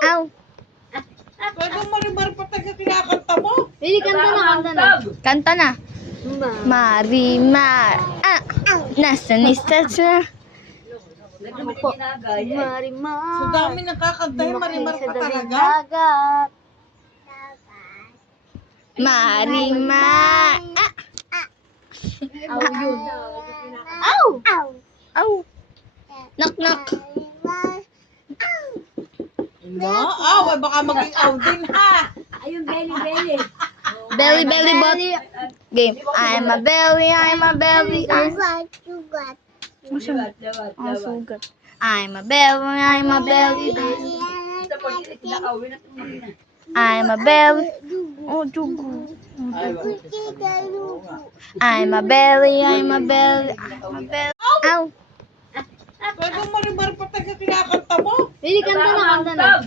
Aw. Pwede Marimar patag yung kinakanta mo. Hindi, kanta na, kanta na. Kanta na. Marimar. Nasaan na? Opo. Marimar. So dami nakakanta yung Marimar pa talaga. Dagat. Marimar. Aw, yun. Aw. Aw. Knock, knock. No? Oh, baka maging out din ha. Ayun, belly. Belly, belly, bot. Game. I'm a belly. I'm a belly. Sugat. I'm a belly. I'm a belly. I'm a belly. Oh, dugo. I'm a belly. I'm a belly. I'm a belly. Ow. Pwede Marimar patag yung kinakanta mo. Hindi, kanta na, kanta na.